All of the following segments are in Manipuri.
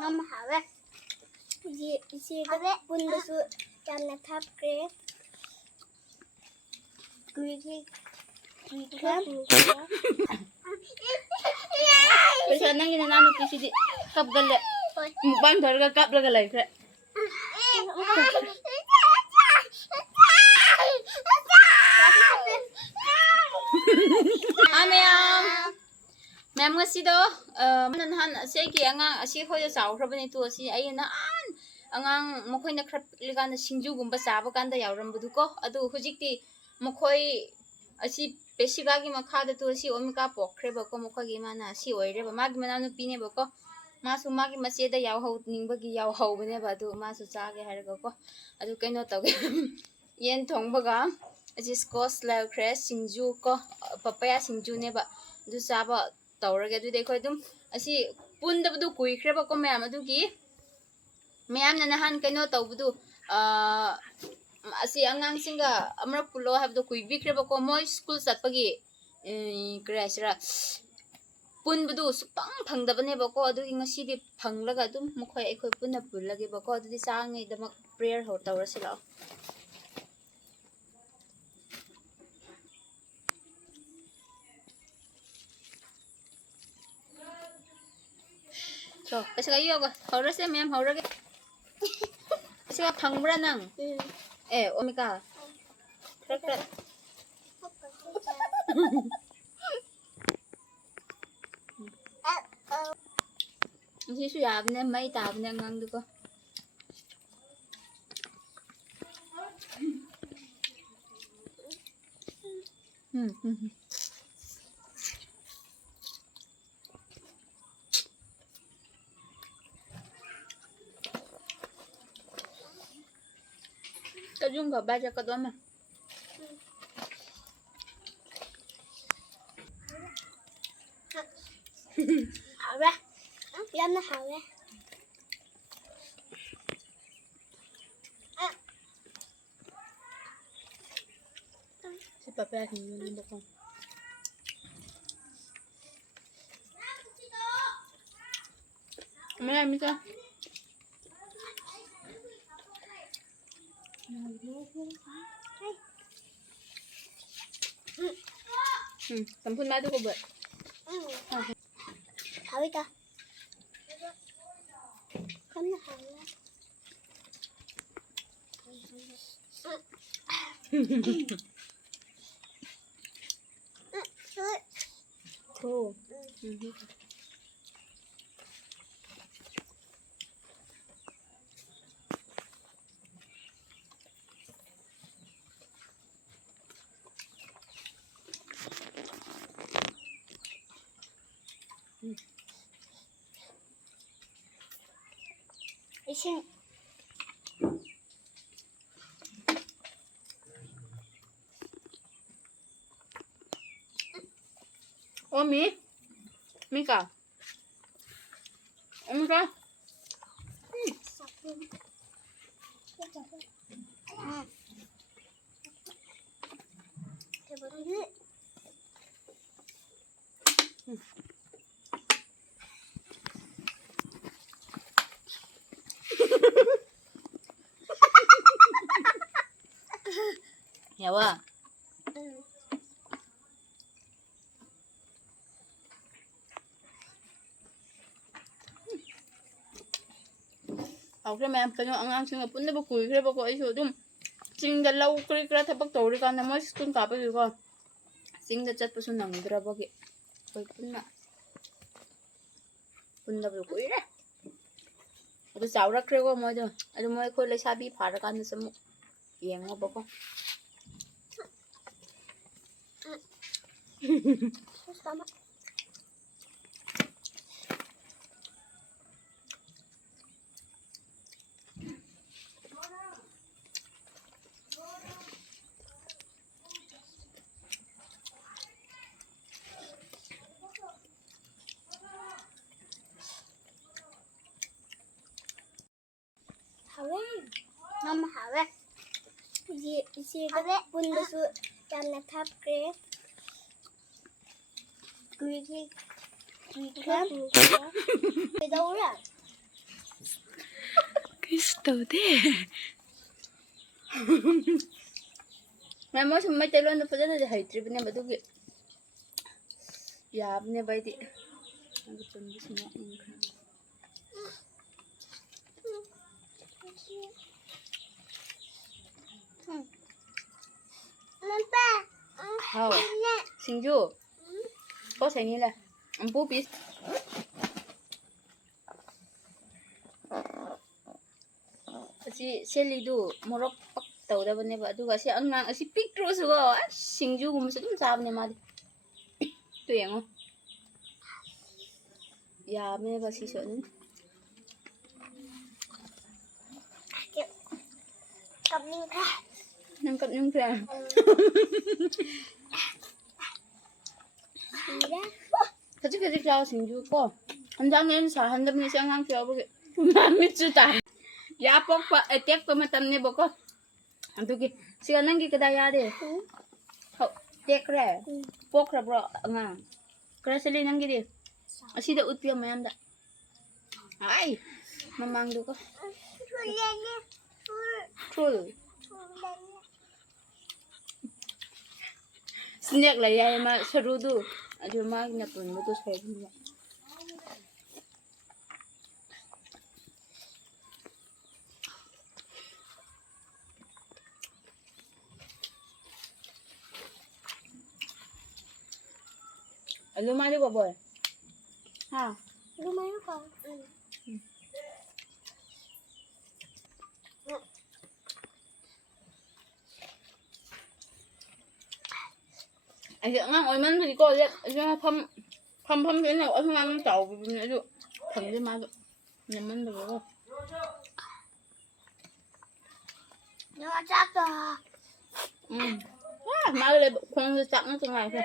Mamma have 이시가 분도수 짬내 탑그레 그리기 Bisa nang ina nano kisi di kap gale mukbang dharga kap laga lai kre Ameyam Mem ngasido nan han se ki angang asi khoi saw khrabani tu asi ayina an angang mokhoina khrap ligana singju gumba saba kanda yawram budu ko adu hujikti mokhoi asi peshiga gi makhada tu asi omika pokre ba ko mokhagi mana asi oire ba magi mana nu pine ba ko masu magi maseda yaw ho ningba gi yaw ho bane ba du masu chage har ga ko adu kaino tawge yen thongba ga asi scotch law kre singju ko papaya singju ne ba du saba tawrage adu dekho dum asi punda bu kuikre ba ko ma'am adu gi ma'am na nahan kaino tawbu asi angang singa amra pulo have do kui bikre ba ko moi school satpagi crashra pun budu supang phangda bane ba ko adu ngasi di phanglaga dum mukhoi ekhoi punna pullage ba ko adu di sangai damak prayer ho tawrasila so kasi kayo ko horase ma'am horage kasi ka phangbra nang omika krak krak Ini sudah abne mai ta abne ngang du ko Tajung ka baca ka doma have Yanna have si papaya hinyo ba ko Marami ka sampun madu ko ba have ka Yanna have Cool. 이신 Omi, Mika, Mika. Yawa. Kaya ma'am kanyo ang singa punta ba kuy kaya ba ko iso dum sing dalaw kri kra tabak tawri ka na mo skun ka pa ko sing da chat puso nang dra ba ki koy punna ba kuy re adu sawra kre ko mo do adu mo ko le sabi phara ka na samu yeng mo ba ko Sama Mamma have 이시가 분도수 짬내 탑그레 그리기 Kidawra. 그래서 돼. ꯃꯦꯝ ꯃꯣꯏꯁꯨ ꯃꯩꯇꯩꯂꯣꯟꯗ ꯐꯖꯅꯗꯤ ꯍꯩꯇ꯭ꯔꯤꯕꯅꯦꯕ ꯑꯗꯨꯒꯤ ꯌꯥꯕꯅꯦꯕ ꯑꯩꯗꯤ ꯑꯗꯨ ꯆꯨꯝꯕꯁꯨ ꯅꯣꯛꯅꯤꯡꯈ꯭ꯔꯦ ꯍꯥꯎ ꯁꯤꯡꯖꯨ ꯄꯣꯠ ꯁꯩꯅꯤ ꯂꯩ ꯑꯝꯄꯨ ꯄꯤꯁ ꯑꯁꯤ ꯁꯦꯂꯤꯗꯨ ꯃꯣꯔꯣꯛ ꯄꯛ ꯇꯧꯗꯕꯅꯦꯕ ꯑꯗꯨꯒ ꯑꯁꯤ ꯑꯉꯥꯡ ꯑꯁꯤ ꯄꯤꯛꯇ꯭ꯔꯨꯁꯨꯀꯣ ꯑꯁ ꯁꯤꯡꯖꯨꯒꯨꯝꯕꯁꯨ ꯑꯗꯨꯝ ꯆꯥꯕꯅꯦ ꯃꯥꯗꯤ ꯇꯨ ꯌꯦꯡꯉꯣ ꯌꯥꯕꯅꯦꯕ ꯁꯤꯁꯨ ꯑꯗꯨꯝ ꯀꯞꯅꯤꯡꯈ꯭ꯔꯦ ꯅꯪ ꯀꯞꯅꯤꯡꯈ꯭ꯔꯦ ꯈꯖꯤꯛ ꯈꯖꯤꯛ ꯆꯥꯎ ꯁꯤꯡꯖꯨ ꯀꯣ ꯍꯟꯖꯥꯡ ꯍꯦꯟꯅ ꯁꯥꯍꯟꯗꯕꯅꯤ ꯁꯤ ꯑꯉꯥꯡꯁꯨ ꯌꯥꯎꯕꯒꯤ ꯃꯤꯠꯁꯨ ꯇꯥꯏ ꯌꯥ ꯄꯣꯛꯄ ꯇꯦꯛꯄ ꯃꯇꯝꯅꯦꯕꯀꯣ ꯑꯗꯨꯒꯤ ꯁꯤꯒ ꯅꯪꯒꯤ ꯀꯗꯥꯏ ꯌꯥꯗꯦ ꯇꯦꯛꯈ꯭ꯔꯦ ꯄꯣꯛꯈ꯭ꯔꯕ꯭ꯔꯣ ꯑꯉꯥꯡ ꯈꯔ ꯆꯠꯂꯤ ꯅꯪꯒꯤꯗꯤ ꯑꯁꯤꯗ ꯎꯠꯄꯤꯌꯣ ꯃꯌꯥꯝꯗ ꯍꯥꯏ ꯃꯃꯥꯡꯗꯨꯀꯣ ꯐꯨꯜ 스낵 ꯂꯩ ꯍꯥꯏ ꯃꯥ ꯁꯔꯨꯗꯨ ꯑꯗꯨ ꯃꯥꯒꯤꯅ ꯄꯨꯟꯕꯗꯨ ꯁꯣꯏꯕꯅꯦꯕ Lumayan ko, boy. Ha? Lumayo ka. Ay, nga, oy man, hindi ko ulit. Ay, nga, pam din ako. Ay, nga, ang tao, bibili na ito. Pam din, mago. Naman, bago. Nakachaka. Ah, mago, kung sa na ito nga, ito.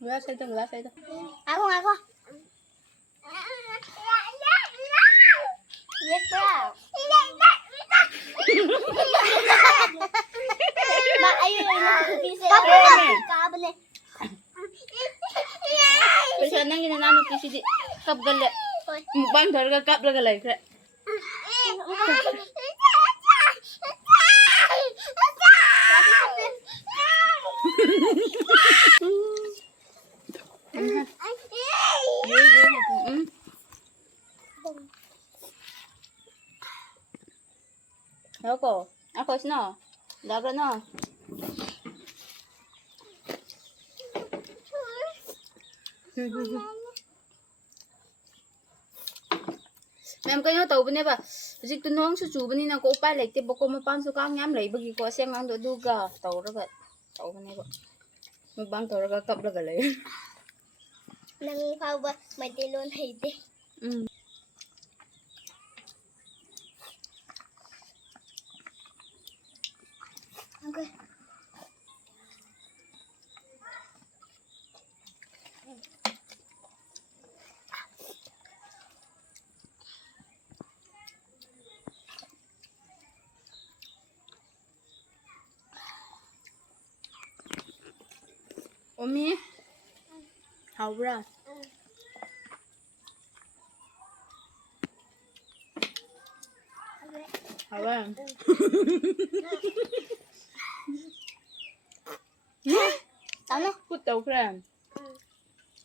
Wala sa ito, wala sa ito. Ako. Yes, bro. Ma, ayun na. Kabale. Kasi nang ginanano kasi di kapgal. Mukbang talaga kapla galay. Ako sino? Dapat no. Ma'am kayo tawbane ba? Hujik tunong su chubani na ko upay like bako mapan su kang yam lay bagi ko asyang ang duga tawraga tawbane ba. Mukbang tawraga kapla galay. Nang pawa may tilon hayde. Okay. Omi, hawra. Hawra. Ano? Put daw kram.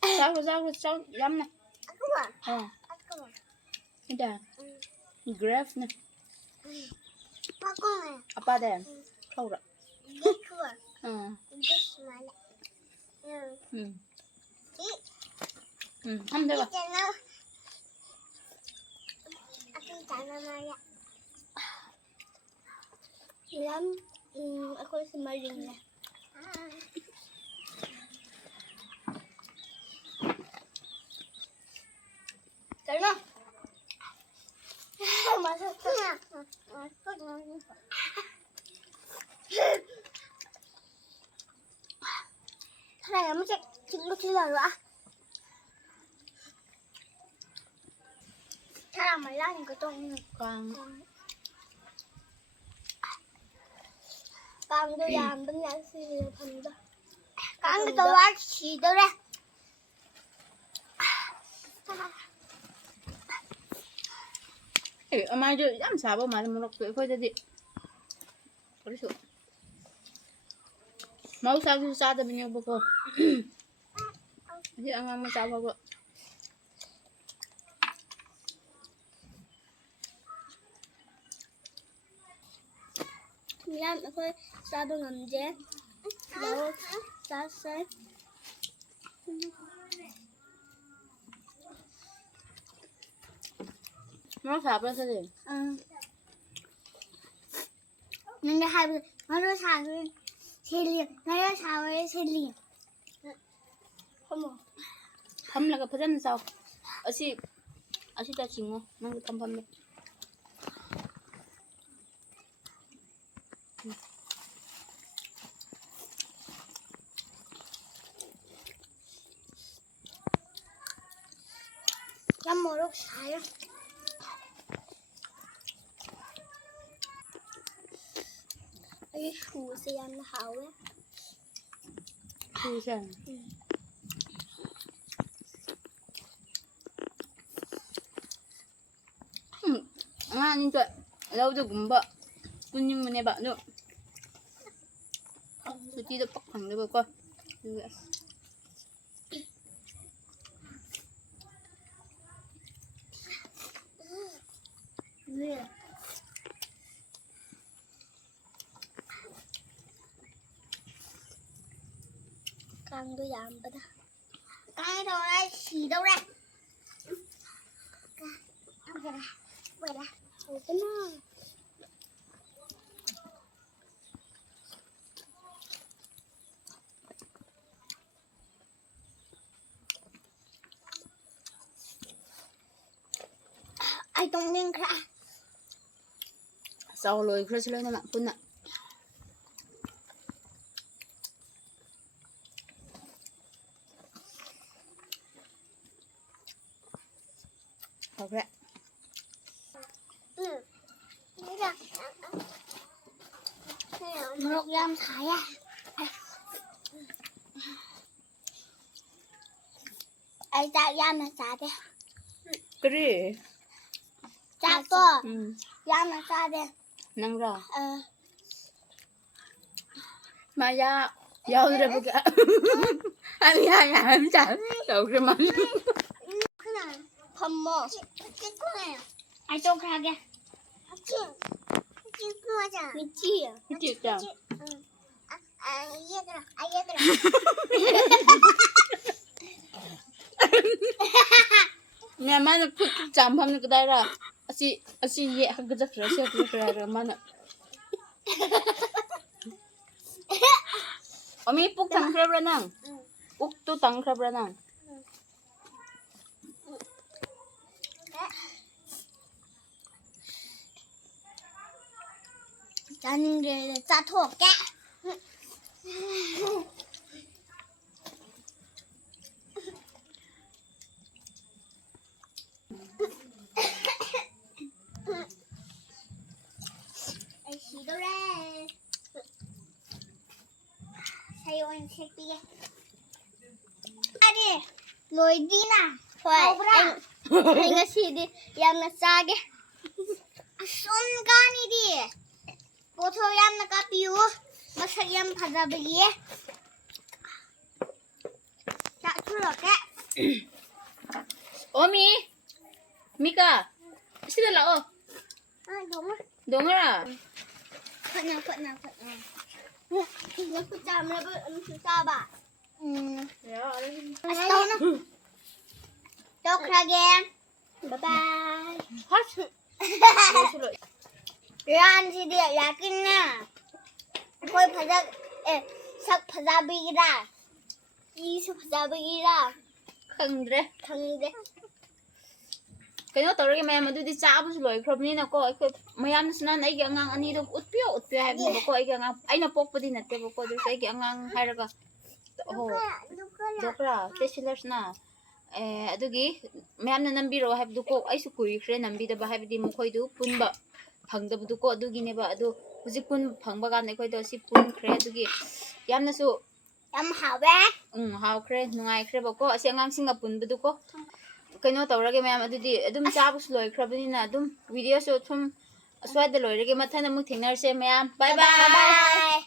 Sao yam na. Ako ba? Oh, Ako ba? ida. Graph na. Ako nga. Apa da? Hawra. Dito ba? Just mala. Ham da ba? Ito na. Ako sana maya. Yam, ako si Marina. Tara. Masuk na. Tara, masuk. Tinggal sila ah. Tara, malaking ko tong Kang Càng tôi làm bên nhà xí là thành đó. 깡도 와 시더래. Mà giờ dám xả bao mà một lọc tuổi thôi đi. Có sự. Mau sao cứ sao thì mình nhớ bố. Thì ăn mà sao bố. 미안, 그 싸도 언제? 너 쌌어? Nó xả ra sao đi. 응. 근데 하루 나도 사을 셀리 나도 사을 셀리. 어머. Thấm là cái phần thân sao? Ở xí ta chỉnh không? Nó cái thấm thấm đi. 난 뭐로 사요? 이 후세한 하we. Thì sao? Nhìn trời. Lâu rồi cũng bợ. Quân nhưng mà nè bạn nữa. Tôi chỉ được bọc thẳng đây bà coi. 왜? 깡도 얌보다. 깡이 더라 시더라. 뭐라? 뭐라? 오구나. I don't think that. Sau rồi khơi lên nè quân ạ. Học đấy. 응. 내가 무럭이랑 사야. 아이다 야면 사대. Cái gì? 작고 Ừ. 야면 사대. Năng rồi. 어. Mà ra vô rồi bữa kìa. Anh nhà em chả đâu cái mà. 그냥 밥 먹. 찍고요. 아 쪼그라게. 찍고하자. 미치요. Cái chuyện chào. 응. 얘들아. 얘들아. Nhà má nó chạm hôm cái đây ra. Asi ye hak gajak ra mana. Omi puk tang krab ra nang. 응. Uk tu tang krab ra nang. 짜는 게 짜토게. 시도래. 사용 새끼. 아니, 로이디나. 좋아. 이거 시디 양나 싸게. 순간이디. 보통 양나가 비우. 마사양 받아보기에. 자, 출러게. Omi. Mika. Sila la oh. 아, 너무. Dongara. 그냥. 이거 숫자면 숫자봐. 아시다오나? 똑하게. 바이바이. Hot. 란지디 야끼나. 거의 바닥 sak 바닥이라. 이수 바닥이라. Khangre. 강데. Cái nó tao cái mẹ mà tôi đi cháo với lối khom ni na ko cái mày ăn snan ai cái ngang ani đâu utpio hay mà ko ai cái ngang ai na pok pa din natte ko do sai cái ngang hay ra ka ho dokra teshlers na adugi ma'am na nambiro have du ko ai su kui khre nambi da ba have di mo khoi du pun ba phang da du ko adugi ne ba adu huji pun phang ba ga ne khoi do si pun khre adugi yam na su ꯌꯥꯝ ꯍꯥꯎꯋꯦ ꯍꯥꯎꯈ꯭ꯔꯦ ꯅꯨꯡꯉꯥꯏꯈ꯭ꯔꯦꯕꯀꯣ ꯑꯁꯤ ꯑꯉꯥꯡꯁꯤꯡꯒ ꯄꯨꯟꯕꯗꯨꯀꯣ ꯀꯩꯅꯣ ꯇꯧꯔꯒꯦ ꯃꯌꯥꯝ ꯑꯗꯨꯗꯤ ꯑꯗꯨꯝ ꯆꯥꯕꯁꯨ ꯂꯣꯏꯈ꯭ꯔꯕꯅꯤꯅ ꯑꯗꯨꯝ ꯚꯤꯗꯤꯑꯣꯁꯨ ꯁꯨꯝ ꯑꯁ꯭ꯋꯥꯏꯗ ꯂꯣꯏꯔꯒꯦ ꯃꯊꯪ ꯑꯃꯨꯛ ꯊꯦꯡꯅꯔꯁꯦ ꯃꯌꯥꯝ ꯕꯥꯏ ꯕꯥꯏ ꯕꯥꯏ